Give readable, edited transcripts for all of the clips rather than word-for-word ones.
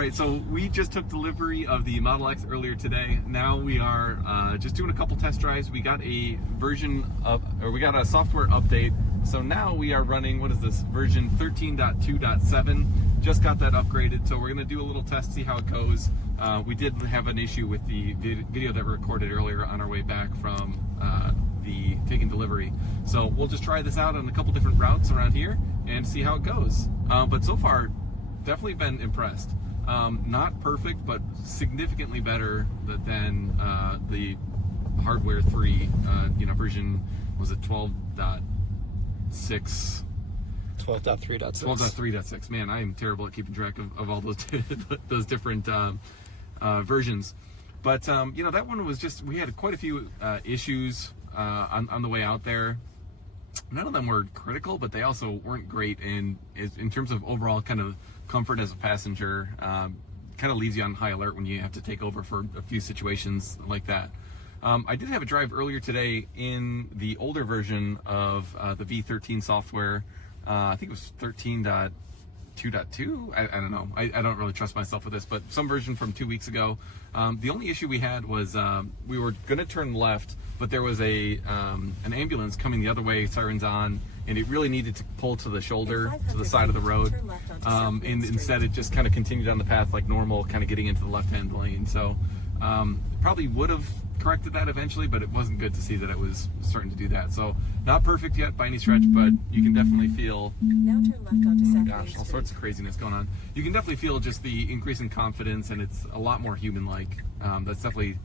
right, so we just took delivery of the Model X earlier today. Now we are just doing a couple test drives. We got a we got a software update. So now we are running, what is this, version 13.2.7. Just got that upgraded, so we're gonna do a little test, see how it goes. We did have an issue with the video that we recorded earlier on our way back from the taking delivery. So we'll just try this out on a couple different routes around here and see how it goes. But so far, definitely been impressed. Not perfect, but significantly better than the hardware 3, version, was it 12.6? 12.3.6. 12.3.6. Man, I am terrible at keeping track of all those those different versions. But that one was just, we had quite a few issues on the way out there. None of them were critical, but they also weren't great in terms of overall kind of comfort as a passenger. Kind of leaves you on high alert when you have to take over for a few situations like that. I did have a drive earlier today in the older version of the V13 software. I think it was 13.2.2. I don't know. I don't really trust myself with this, but some version from 2 weeks ago. The only issue we had was we were going to turn left, but there was an ambulance coming the other way, sirens on, and it really needed to pull to the shoulder, to the side of the road. And instead it just kind of continued on the path like normal, kind of getting into the left-hand lane. So probably would have corrected that eventually, but it wasn't good to see that it was starting to do that. So not perfect yet by any stretch, but you can definitely feel, now turn left onto South Main all Street. sorts of craziness going on. You can definitely feel just the increase in confidence, and it's a lot more human-like. That's definitely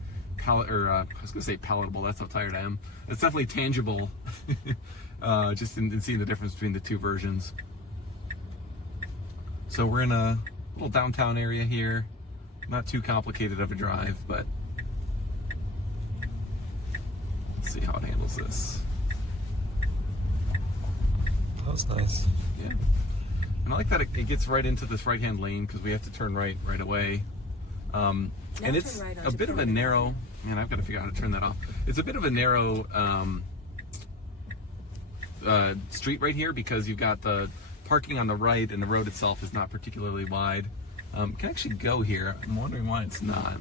I was gonna say palatable, that's how tired I am. It's definitely tangible, just in seeing the difference between the two versions. So we're in a little downtown area here. Not too complicated of a drive, but let's see how it handles this. That was nice. Yeah. And I like that it gets right into this right-hand lane because we have to turn right away. And it's a bit of a narrow, man, I've got to figure out how to turn that off. It's a bit of a narrow street right here because you've got the parking on the right and the road itself is not particularly wide. Can actually go here. I'm wondering why it's not.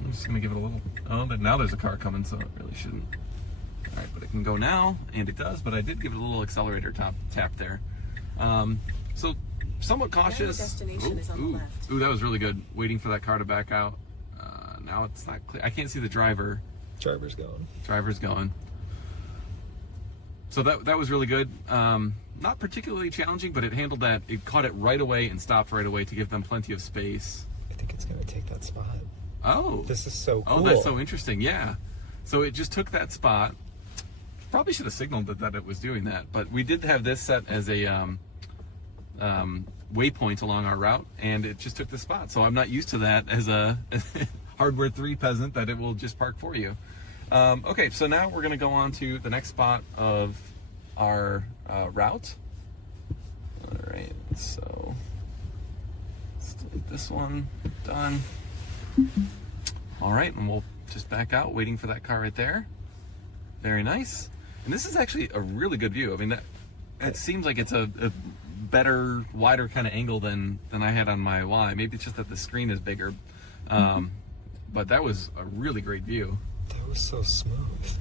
I'm just gonna give it a little, but now there's a car coming, so it really shouldn't. All right, but it can go now, and it does, but I did give it a little accelerator tap there. So somewhat cautious. Destination is on the left. Ooh, that was really good. Waiting for that car to back out. Now it's not clear. I can't see the driver. Driver's going. Driver's going. So that was really good. Not particularly challenging, but it handled that. It caught it right away and stopped right away to give them plenty of space. I think it's going to take that spot. Oh. This is so cool. Oh, that's so interesting. Yeah. So it just took that spot. Probably should have signaled that it was doing that, but we did have this set as a waypoint along our route, and it just took the spot. So I'm not used to that as a hardware 3 peasant, that it will just park for you. Okay, so now we're going to go on to the next spot of our route. All right, so let's delete this one. Done. All right, and we'll just back out, waiting for that car right there. Very nice. And this is actually a really good view. I mean, it seems like it's a better, wider kind of angle than I had on my Y. Maybe it's just that the screen is bigger. But that was a really great view. That was so smooth.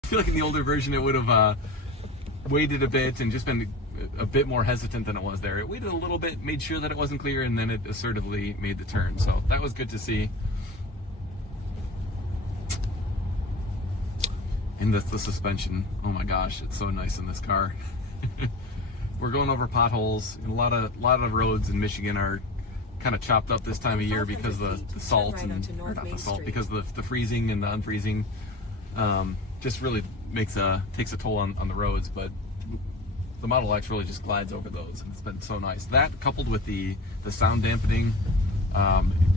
I feel like in the older version it would have waited a bit and just been a bit more hesitant than it was there. It waited a little bit, made sure that it wasn't clear, and then it assertively made the turn. So that was good to see. And the suspension, oh my gosh, it's so nice in this car. We're going over potholes, and a lot of roads in Michigan are kind of chopped up this time of year because of the salt, and or not the salt, because of the freezing and the unfreezing. just really takes a toll on the roads. But the Model X really just glides over those, and it's been so nice. That coupled with the sound dampening,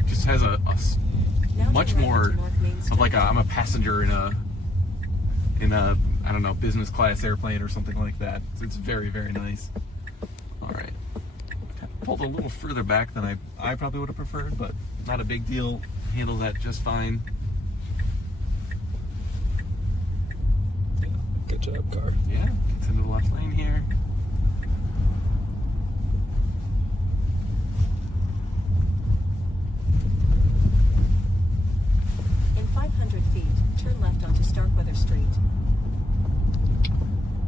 just has a much more of like I'm a passenger in a I don't know, business class airplane or something like that. So it's very, very nice. All right, pulled a little further back than I probably would have preferred, but not a big deal. Handle that just fine. Yeah, good job, car. Yeah, gets into the left lane here. In 500 feet, turn left onto Starkweather Street.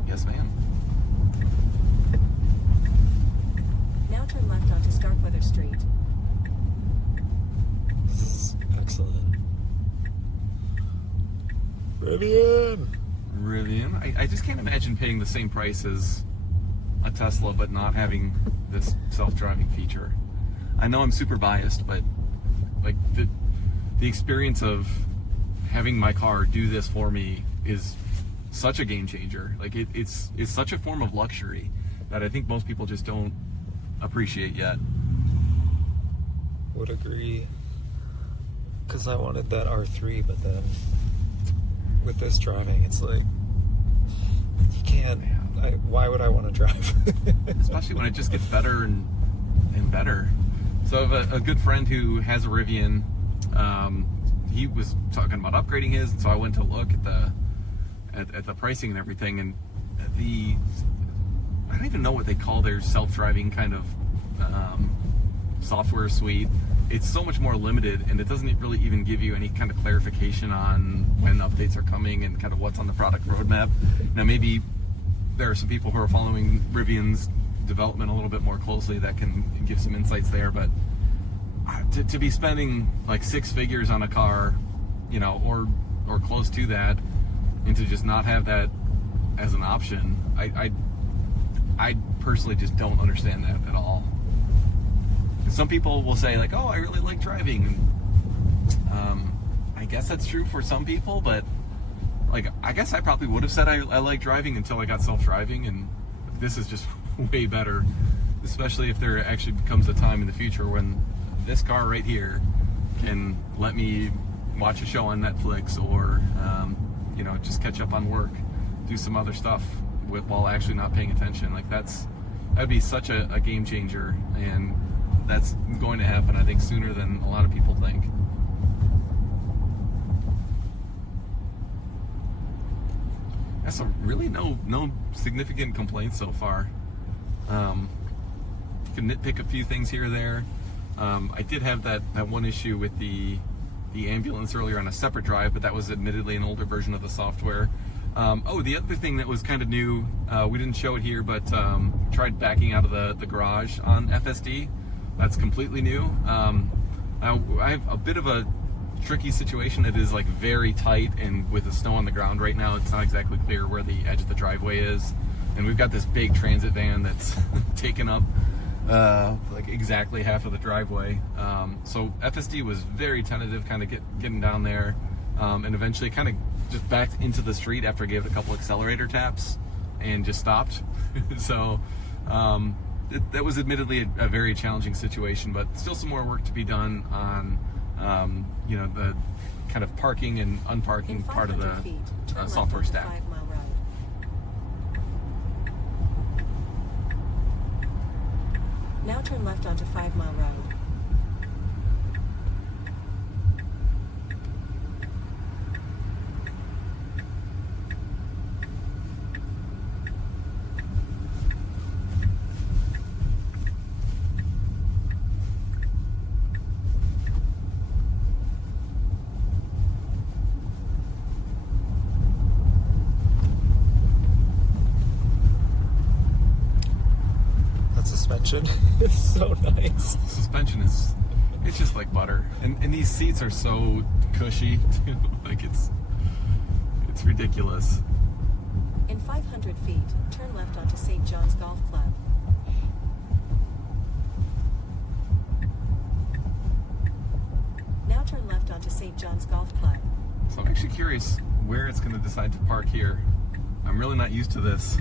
Yes, ma'am. Now turn left onto Starkweather Street. This is excellent. Rivian! Rivian. I just can't imagine paying the same price as a Tesla, but not having this self-driving feature. I know I'm super biased, but like the experience of having my car do this for me is such a game changer. Like it's such a form of luxury that I think most people just don't appreciate yet. Would agree. Because I wanted that R3, but then with this driving, it's like, you can't. Why would I want to drive? Especially when it just gets better and better. So I have a good friend who has a Rivian. He was talking about upgrading his, and so I went to look at the pricing and everything, and I don't even know what they call their self-driving kind of software suite. It's so much more limited, and it doesn't really even give you any kind of clarification on when updates are coming and kind of what's on the product roadmap. Now, maybe there are some people who are following Rivian's development a little bit more closely that can give some insights there, but to be spending like 6 figures on a car, you know, or close to that, and to just not have that as an option, I personally just don't understand that at all. Some people will say like, oh, I really like driving. I guess that's true for some people, but like, I guess I probably would have said I like driving until I got self-driving, and this is just way better, especially if there actually becomes a time in the future when this car right here can let me watch a show on Netflix, or you know, just catch up on work, do some other stuff while actually not paying attention. Like that'd be such a game changer, and that's going to happen, I think, sooner than a lot of people think. Yeah, so really no significant complaints so far. You can nitpick a few things here or there. I did have that one issue with the ambulance earlier on a separate drive, but that was admittedly an older version of the software. The other thing that was kind of new, we didn't show it here, but tried backing out of the garage on FSD. That's completely new. Now, I have a bit of a tricky situation. It is like very tight, and with the snow on the ground right now, it's not exactly clear where the edge of the driveway is. And we've got this big transit van that's taken up like exactly half of the driveway. So FSD was very tentative, kind of getting down there, and eventually kind of just backed into the street after I gave it a couple accelerator taps and just stopped. So that was admittedly a very challenging situation, but still some more work to be done on you know, the kind of parking and unparking part of the software stack. 5 Mile Road. Now turn left onto 5 Mile Road. Suspension is so nice. Suspension it's just like butter, and these seats are so cushy too. Like it's ridiculous. In 500 feet, turn left onto St. John's Golf Club. Now turn left onto St. John's Golf Club. So I'm actually curious where it's going to decide to park here. I'm really not used to this.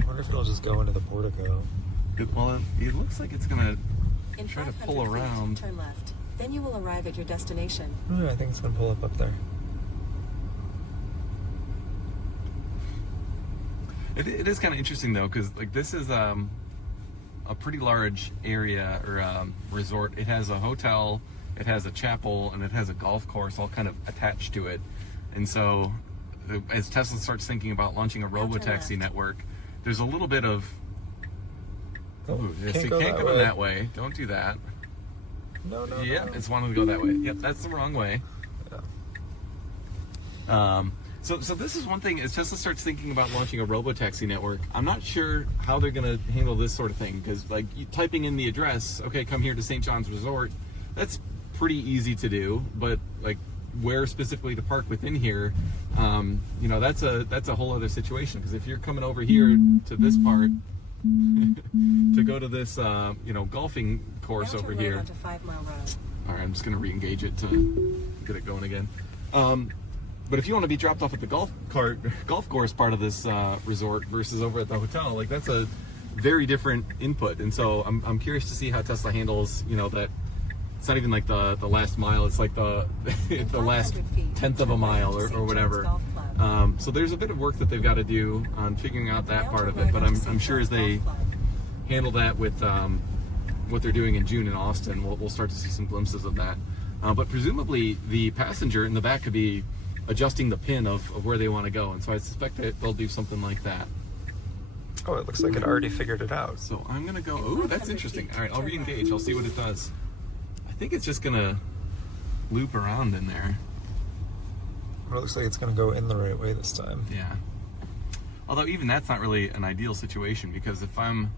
I wonder if it'll just go into the portico. Well, it looks like it's going to In try to 500 pull feet, around. turn left. Then you will arrive at your destination. Oh, I think it's gonna pull up there. It is kind of interesting though, because like this is a pretty large area or resort. It has a hotel, it has a chapel, and it has a golf course all kind of attached to it. And so, as Tesla starts thinking about launching a Now turn Robotaxi left. network, there's a little bit of Oh, ooh, can't see, go can't that go way. that way. Don't do that. No, no, Yeah, no. it's wanting to go that way. Yep, that's the wrong way. Yeah. So this is one thing. As Tesla starts thinking about launching a Robotaxi network, I'm not sure how they're going to handle this sort of thing. Because like typing in the address, okay, come here to St. John's Resort, that's pretty easy to do. But like where specifically to park within here, you know, that's a whole other situation. Because if you're coming over here to this part to go to this, you know, golfing course Now over turn right here. onto 5 Mile Road. All right, I'm just going to re-engage it to get it going again. But if you want to be dropped off at the golf course part of this resort versus over at the hotel, like that's a very different input. And so I'm curious to see how Tesla handles, you know, that it's not even like the last mile, it's like the In the last 500 feet, tenth of a turn mile left to or St. John's whatever. Golf Club. So there's a bit of work that they've got to do on figuring out that Now part turn of it. right But onto I'm St. sure as John's they Golf Club. handle that with what they're doing in June in Austin, we'll start to see some glimpses of that. But presumably the passenger in the back could be adjusting the pin of where they want to go, and so I suspect that they'll do something like that. Oh, it looks like it already figured it out. So I'm gonna go. Ooh, that's interesting. All right, I'll re-engage. I'll see what it does. I think it's just gonna loop around in there. Well, it looks like it's gonna go in the right way this time. Yeah. Although even that's not really an ideal situation, because if I'm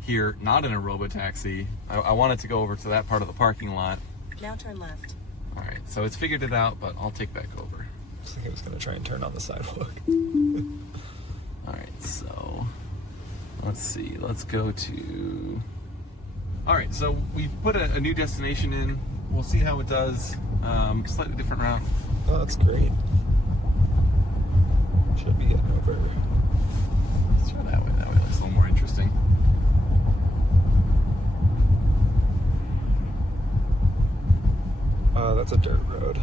here not in a Robotaxi, I want it to go over to that part of the parking lot. Now turn left. All right, so it's figured it out, but I'll take back over. Looks like it was gonna try and turn on the sidewalk. All right, so let's see. Let's go to. All right, so we've put a new destination in. We'll see how it does. Slightly different route. Oh, that's great. Should be getting over. Let's try that way. That way looks a little more interesting. That's a dirt road.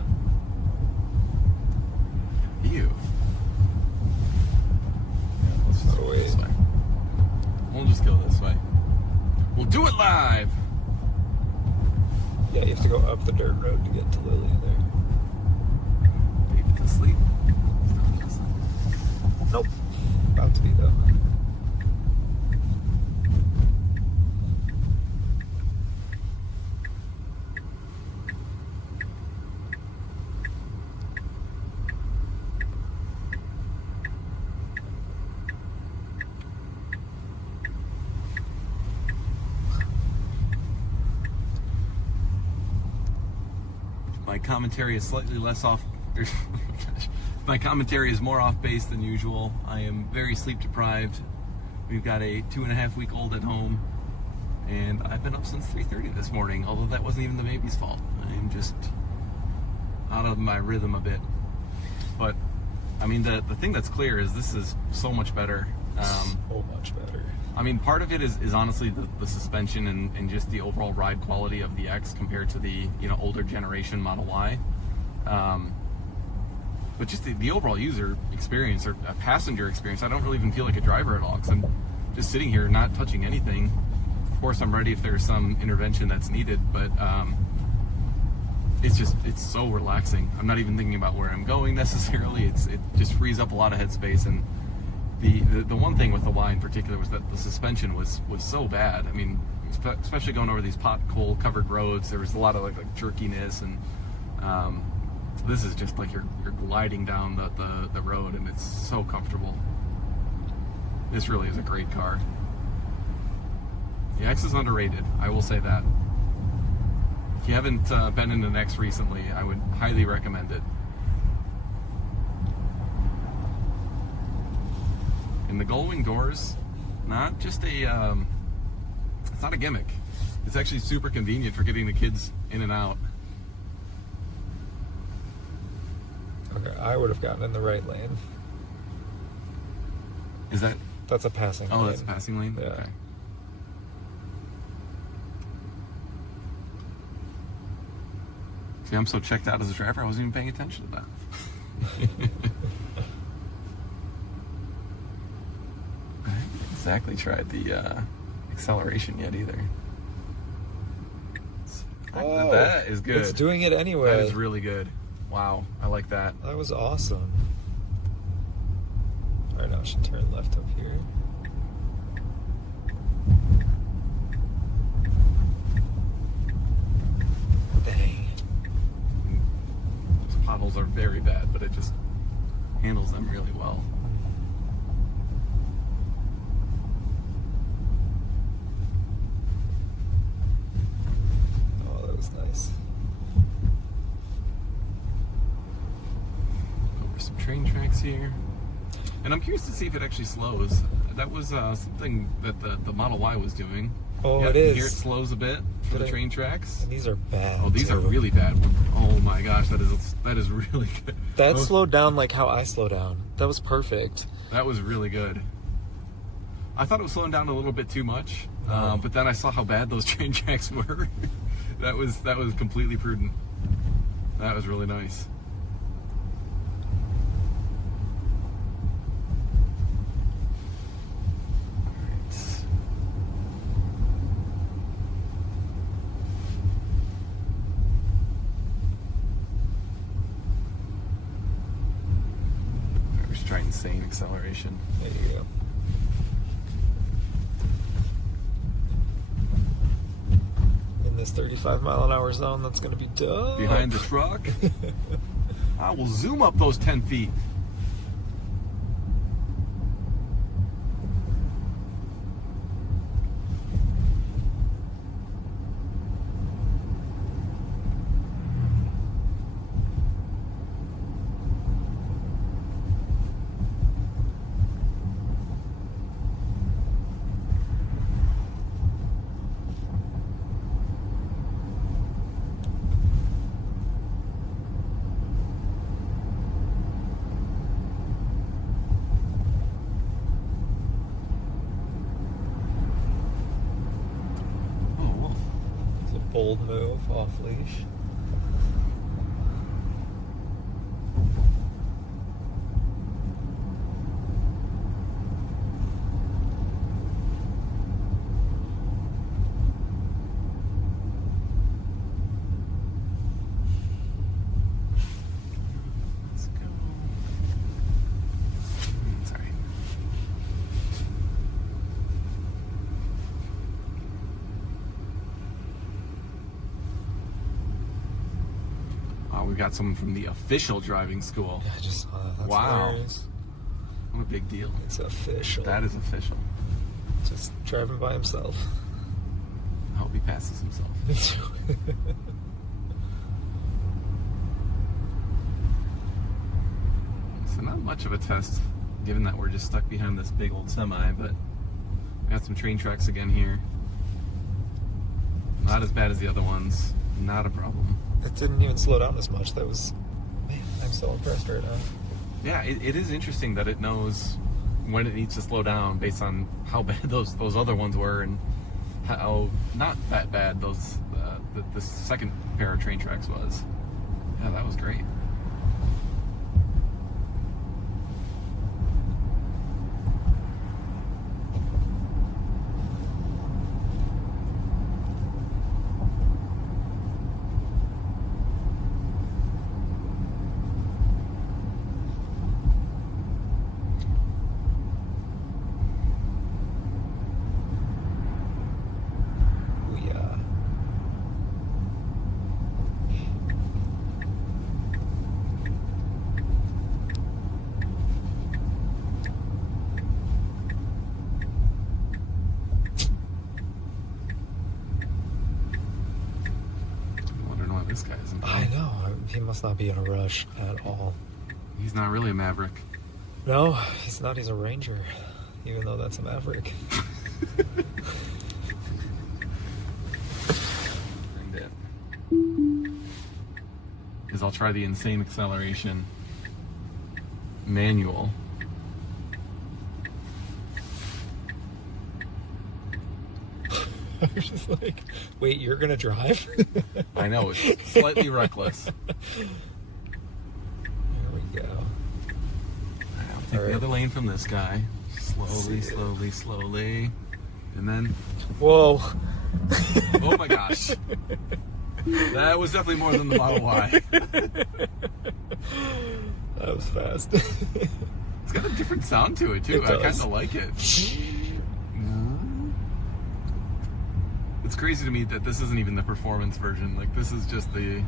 Ew. Yeah, let's just Oh, go wait. this way. We'll just go this way. We'll do it live. Yeah, you have to go up the dirt road to get to Lily there. David's asleep. Nope. About to be though. My commentary is slightly less off. My commentary is more off base than usual. I am very sleep deprived. We've got a 2.5-week-old at home, and I've been up since 3:30 this morning. Although that wasn't even the baby's fault. I'm just out of my rhythm a bit. But I mean, the thing that's clear is this is so much better. So much better. I mean, part of it is honestly the suspension and just the overall ride quality of the X compared to the older generation Model Y. But just the overall user experience or passenger experience, I don't really even feel like a driver at all, because I'm just sitting here not touching anything. Of course, I'm ready if there's some intervention that's needed, but it's so relaxing. I'm not even thinking about where I'm going necessarily. It just frees up a lot of headspace. And the one thing with the Y in particular was that the suspension was so bad. I mean, especially going over these pothole covered roads, there was a lot of like jerkiness, and this is just like you're gliding down the road, and it's so comfortable. This really is a great car. The X is underrated, I will say that. If you haven't been in an X recently, I would highly recommend it. And the gull-wing doors, not just a, it's not a gimmick. It's actually super convenient for getting the kids in and out. Okay, I would have gotten in the right lane. Is that? That's a passing lane. Oh, that's a passing lane? Yeah. Okay. See, I'm so checked out as a driver, I wasn't even paying attention to that. I haven't exactly tried the acceleration yet either. Oh, that is good. It's doing it anyway. That is really good. Wow, I like that. That was awesome. All right, now I should turn left up here. Dang. Those potholes are very bad, but it just handles them really well. Oh, that was nice. Over some train tracks here. And I'm curious to see if it actually slows. That was something that the Model Y was doing. Oh, Yeah, it is. Here it slows a bit for But the train tracks. And these are bad. Oh, these are too. really bad. Oh my gosh, that is really good. That slowed down like how I slow down. That was perfect. That was really good. I thought it was slowing down a little bit too much, No. but then I saw how bad those train tracks were. that was completely prudent. That was really nice. Try insane acceleration. There you go. In this 35-mile-an-hour zone, that's going to be dope. Behind the truck, I will zoom up those 10 feet. Bold move off leash. Let's go. Sorry. Oh, we've got someone from the official driving school. Yeah, I just saw that. That's Wow. hilarious. What a big deal. It's official. That is official. Just driving by himself. I hope he passes himself. So not much of a test, given that we're just stuck behind this big old semi, but we got some train tracks again here. Not as bad as the other ones. Not a problem. It didn't even slow down as much. That was, man, I'm so impressed right now. Yeah, it is interesting that it knows when it needs to slow down based on how bad those other ones were and how not that bad those the second pair of train tracks was. Yeah, that was great. Booyah. Wondering why this guy isn't I playing. know. He must not be in a rush at all. He's not really a maverick. No, he's not. He's a ranger, even though that's a maverick. Is I'll try the insane acceleration manual. I was just like, wait, you're gonna drive? I know, it's slightly reckless. There we go. I'll take the other lane from this guy. Slowly, slowly, slowly. And then, Whoa. oh my gosh. That was definitely more than the Model Y. That was fast. It's got a different sound to it too. I kind of like it. It's crazy to me that this isn't even the performance version. Like, this is just the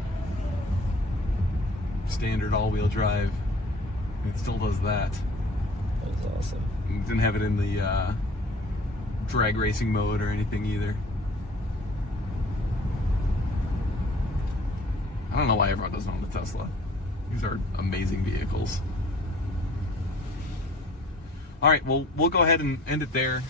standard all-wheel drive. It still does that. That was awesome. It didn't have it in the drag racing mode or anything either. I don't know why everyone doesn't own a Tesla. These are amazing vehicles. All right, well, we'll go ahead and end it there.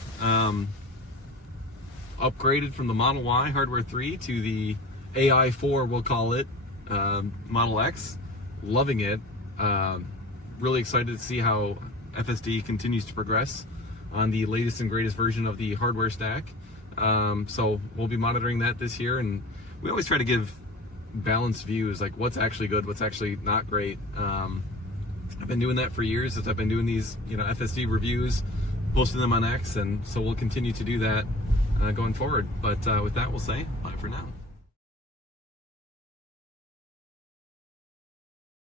Upgraded from the Model Y Hardware 3 to the AI4, we'll call it, Model X. Loving it. Really excited to see how FSD continues to progress on the latest and greatest version of the hardware stack. So we'll be monitoring that this year, and we always try to give balanced views, like what's actually good, what's actually not great. I've been doing that for years as I've been doing these, FSD reviews, posting them on X, and so we'll continue to do that going forward. But with that, we'll say bye for now.